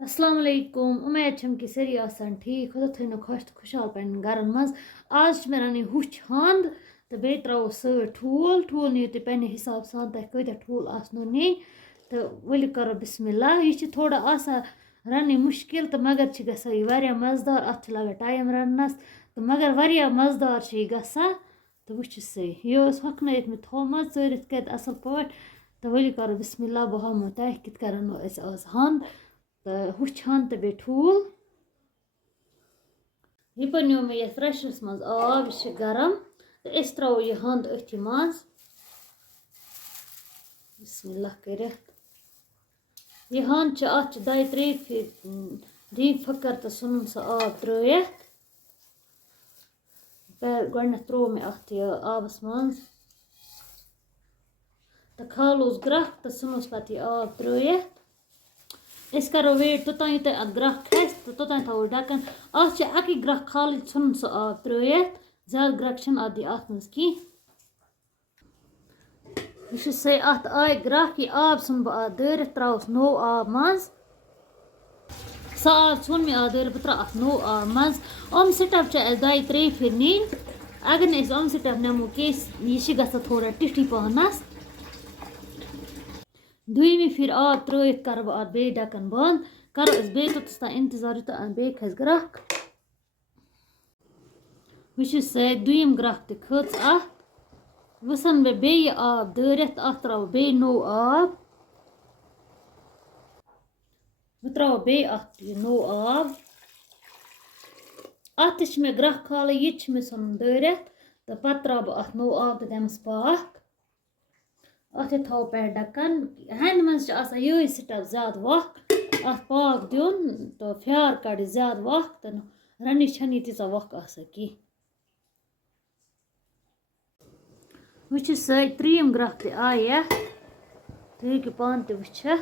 अस्सलाम वालेकुम उम्मीद छम कि सारी आसान ठीक खुदा थो खुश तो खुशहाल पन गरन मज आज मे रन हुच हंद तो बे त्रो सर ठूल ठूल नी तुम पे हिसाब सान तह कत ठूल आसनो नी तो वल करो बिस्मिल्लाह यह थोड़ा आसान रन मुश्किल तो मगर गसा यह मज़ेदार अत लगा टाइम रनस तो मगर वारिया मज़ेदार गसा तो वो से यह हकनत मे थोम चरित कर असल पे तो वल करो बिस्मिल्लाह बह हमो तह कित रनो आज हंद तो हुछान तो बे ठूल यह नो मे ये प्रेशरस मज आब यह गरम तो अस त्रो यह हंद अथि मज बिस्मिल्लाह कर यह हंद अत दय त्रे री फकर तो सुन सह आब त्रयत गो त्रो मे अत आबस मज तो खालोस ग्रख तो सुनोस पे यह आब त्रयत अस करो वेट तोतान यूत अत ग्रख खस तो तोतान थो ढकन अत अकी ग्रख खाल सन सह आब त्रयत ज्यादा ग्रख अत दी अत मज की यह से अत आय ग्रख यह आब सुन बह अत दरित त्रोस नो आब मज सह आब सुन मे अत दरित बह त्रा अत नो आब मज अम स्टेप अस दय त्रे फिर नीन अगर न अम स्टेप नमो यह गसा थोड़ा टिठी पहनस दुयमी फिर आब त्रयित कर बह अत बे ढकन बंद करो अस बे तोतस तान इंतजार यूत बे खस ग्रख वो से दुयम ग्रख त खच अत वसन मे बे आब दरित अत त्रो बे नो आब वो त्रो बे अत नो आब अत मे ग्रख खाल यह मे सन दरित तो पत त्रा बह अत नो आब तो दमस पाक अत थो पे ढकन हंद मज यही स्टेप ज्यादा वक अत पाक दिन तो फ्यार कड़ ज्यादा वक तो रन छन तीचा वक की वो से त्रीम ग्रख त आय तुम हेको पान त वुचित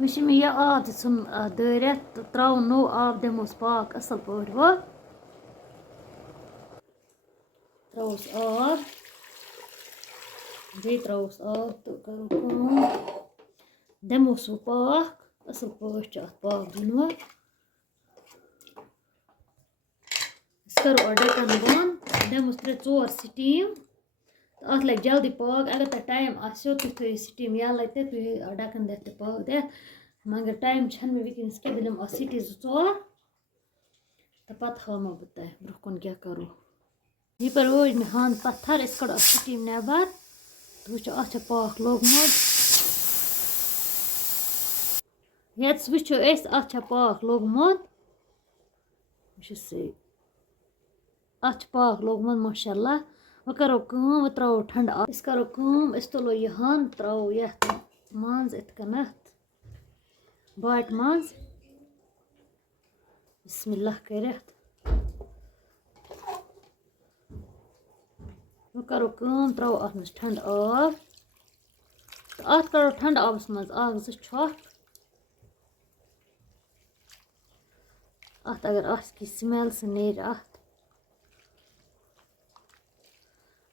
वो मे यह आब तुम दरित तो त्रो नो आब दमोस पाक असल पे वो त्रोस आब बे त्रोस आब तो करो दमोस वो पाक असल पे अत पाक दिन वो करो ढकन बंद दमोस 3-4 स्टीम तो अत लग जल्दी पाक अगर तक टाइम आसो तुम थो स्टीम यल्ले तो तुम ढकन दित पाक दित मगर टाइम मे वनकस कह बह दिम सीटी 2-4 तो पत हामो बह तह ब्रोह कुन क्या करो यह पर वोज मे हंद पत्थर अस कड़ो स्टीम नबर तो वो अत पाक लोगमुत ये वो अत पाक लोगमुत वो से अत पाक लोगमुत माशाअल्लाह वो करो वो त्रो ठंड अस करो अस तुलो यह हंद त्रो ये मज इत कनत बाट मज बिस्मिल्लाह कर वो करो त्रो अत मज ठंड आब तो अत करो ठंड आबस मज अख 2 छक अत अगर की स्मेल से नेर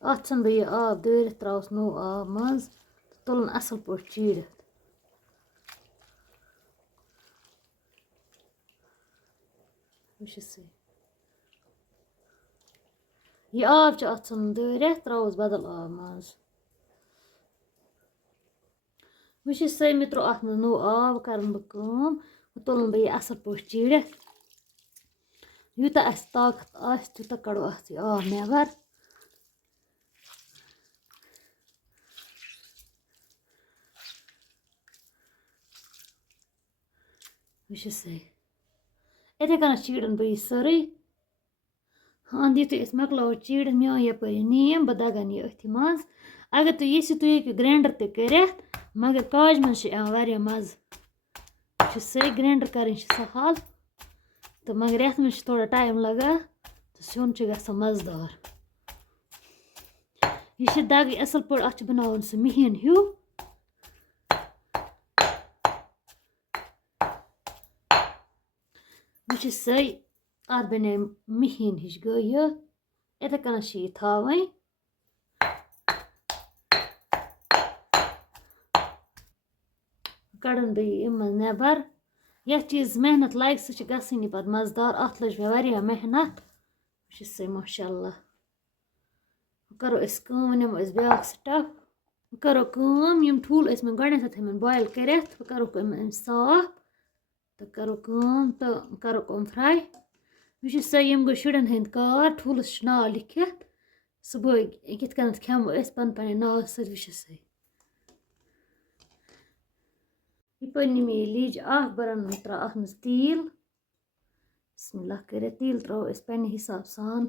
अत सन बह आब दरित त्रोस नो आब मज तो तुलन असल पे चीरित वो से यह आब अत सन दरित त्रोस बदल आब मज वो से मे त्रो अत मज नो आब कर बह तुलन बह यह असल पे चीरित यूत अस ताकत आस तूत कड़ो अत आब नबर वो से इथे कन चीड़न बह सारे हंद यु मकलो चीड़ मे यप नीम बह दगन यह अथ मज अगर तुम यीशु तुम हेको ग्राइंडर कर मगर काज मज मज़ से ग्राइंडर कर सहल तो मगर ये मज थोड़ा टाइम लगा तो सुन गसान मज़ेदार यह दग असल पे अत बनावन सह मिहिन हूँ वो से अत बने मिहिन हिश गो यह इथे कन यह थवन کَڑان بیٚیہِ یِم منٛز نٮ۪بر یَتھ چیٖزَس محنت لَگہِ سُہ چھِ گژھٲنی پَتہٕ مَزٕدار اَتھ لٔج مےٚ واریاہ محنت وٕچھِو سا ماشاء اللہ وۄنۍ کَرو أسۍ کٲم وۄنۍ نِمو أسۍ بیٛاکھ سِٹَپ وۄنۍ کَرو کٲم یِم ٹھوٗل ٲسۍ مےٚ گۄڈنٮ۪تھ تھٲیمٕتۍ بویِل کٔرِتھ وۄنۍ کَروکھ أمۍ صاف تہٕ کَرو کٲم تہٕ کَروکھ یِم فرٛاے وٕچھِو سا یِم گٔے شُرٮ۪ن ہٕنٛدۍ کار ٹھوٗلَس چھُ ناو لیکھِتھ صُبحٲے کِتھ کٔنٮ۪تھ کھٮ۪مو أسۍ پنٛنہِ ناوٕ سۭتۍ وٕچھِو سا یِپٲرۍ نی مےٚ یہِ لیٚج اَکھ بہٕ رَنہٕ ترٛاو اَتھ منٛز تیٖل بسم اللہ کٔرِتھ تیٖل ترٛاوو أسۍ پنٛنہِ حِساب سان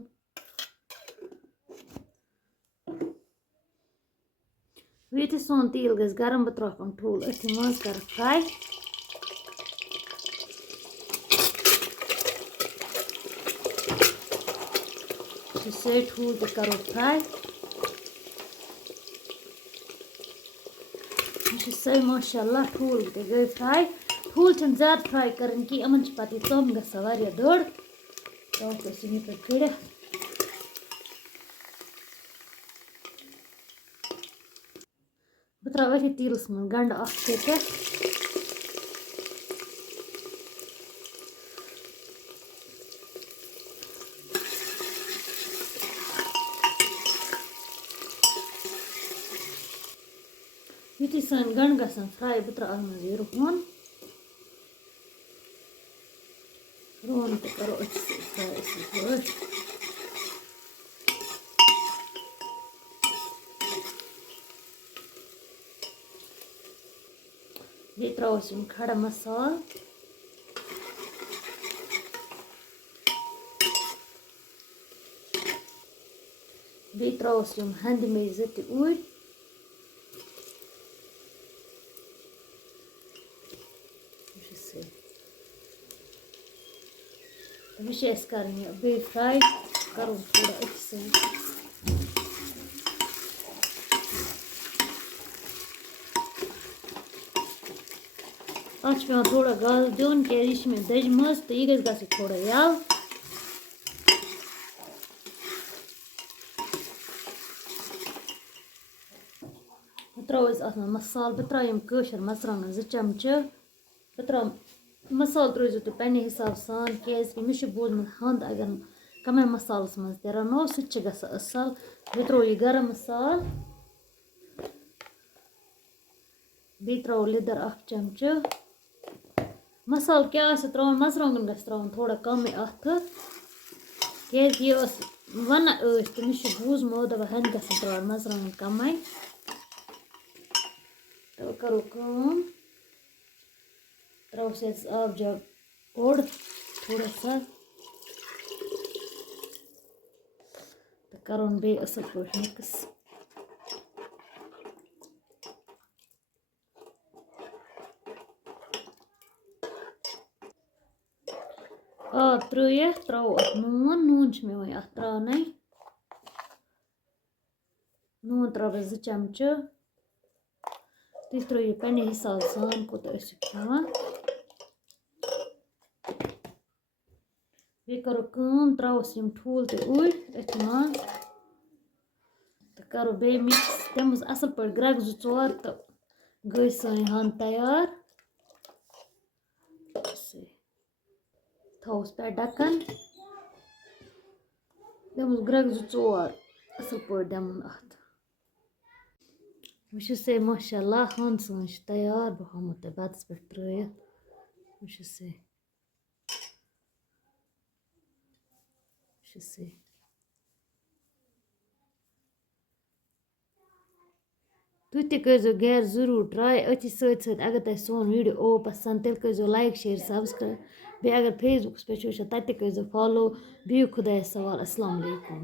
یُتھُے سون تیٖل گژھِ گرم بہٕ ترٛاوَکھ یِم ٹھوٗل أتھی منٛز کَرَکھ فرٛاے سٲری ٹھوٗل تہِ کَرو فرٛاے یہِ چھِ سٲری ماشاء اللہ ٹھوٗل تہِ گٔے فرٛاے ٹھوٗل چھِنہٕ زیادٕ فرٛاے کَرٕنۍ کینٛہہ یِمَن چھِ پَتہٕ یہِ ژوٚم گژھان واریاہ دٔر ترٛاوَکھ أسۍ یِم یِتھَے کٔڑِتھ بہٕ ترٛاوٕ أتھی تیٖلَس منٛز گَنٛڈٕ اَکھ چھٔکِتھ یُتھُے سٲنۍ گَنٛڈٕ گژھن فرٛاے بہٕ ترٛاوٕ اَتھ منٛز یہِ رُہُن تہِ کَرو أتھۍ سۭتۍ فرٛاے اَصٕل پٲٹھۍ بیٚیہِ ترٛاوو أسۍ یِم کھڑا مصالہٕ بیٚیہِ ترٛاووس یِم ہَنٛدٕ میٚژ زٕ تہِ اوٗرۍ وۄنۍ چھِ اَسہِ کَرٕنۍ یہِ بیٚیہِ فرٛاے کَرو تھوڑا أتھۍ سۭتۍ اَتھ چھِ پٮ۪وان تھوڑا گازٕ دیُن کیٛازِ یہِ چھِ مےٚ دٔجمٕژ تہٕ یہِ گژھِ گژھٕنۍ تھوڑا یَلہٕ وۄنۍ ترٛاوو أسۍ اَتھ منٛز مصالہٕ بہٕ ترٛاوٕ یِم کٲشِر مَرژٕوانٛگَن 2 چمچہٕ بہٕ ترٛاوٕ مصالہٕ ترٛٲوزیٚو تُہۍ پنٛنہِ حِساب سان کیٛازِکہِ مےٚ چھُ بوٗزمُت ہَنٛد اگر کَمٕے مصالَس منٛز تہِ رَنو سُہ تہِ چھِ گژھان اَصٕل بیٚیہِ ترٛوو یہِ گرم مصالہٕ بیٚیہِ ترٛاوو لیٚدٕر 1 چمچہٕ مصالہٕ کیٛاہ آسہِ ترٛاوُن مَرژٕوانٛگَن گژھِ ترٛاوُن تھوڑا کَمٕے اَتھٕ کیٛازِکہِ یہِ ٲس وَنان ٲسۍ تہٕ مےٚ چھُ بوٗزمُت دَپان ہَنٛدِ گژھن ترٛاوُن مَرژٕوانٛگَن کَمٕے تہٕ وۄنۍ کَرو کٲم ترٛاوو أسۍ آبہٕ جَگ اوٚڑ تھوڑا سا تہٕ کَرون بیٚیہِ اَصٕل پٲٹھۍ مِکٕس آب ترٛٲیِتھ ترٛاوو اَتھ نوٗن چھِ مےٚ وۄنۍ اَتھ ترٛاونَے نوٗن ترٛاوٕ بہٕ 2 چمچہٕ تُہۍ ترٛٲیِو پنٛنہِ حِساب سان کوٗتاہ ٲسِو کھٮ۪وان بیٚیہِ کَرو کٲم ترٛاووس یِم ٹھوٗل تہِ اوٗرۍ أتھۍ منٛز تہٕ کَرو بیٚیہِ مِکٕس تَمہِ منٛز اَصٕل پٲٹھۍ گرٛٮ۪کہٕ 2-4 تہٕ گٔے سٲنۍ ہَنٛد تیار تھاووس پٮ۪ٹھ ڈَکَن دِموس گرٛٮ۪کہٕ 2-4 اَصٕل پٲٹھۍ دِمُن اَتھ وٕچھِو سا ماشاء اللہ ہَنٛد سٲنۍ چھِ تیار بہٕ ہاومو تۄہہِ بَتَس پٮ۪ٹھ ترٛٲیِتھ وٕچھِو سا وٕچھِو سا تُہۍ تہِ کٔرۍزیو گَرِ ضٔروٗر ٹرٛاے أتھی سۭتۍ سۭتۍ اگر تۄہہِ سون ویٖڈیو اوو پَسنٛد تیٚلہِ کٔرۍزیو لایک شیر سبسکرایب بیٚیہِ اگر فیس بُکَس پٮ۪ٹھ چھِ وٕچھان تَتہِ تہِ کٔرۍزیو فالو بِہِو خۄدایَس سوال اَسلامُ علیکُم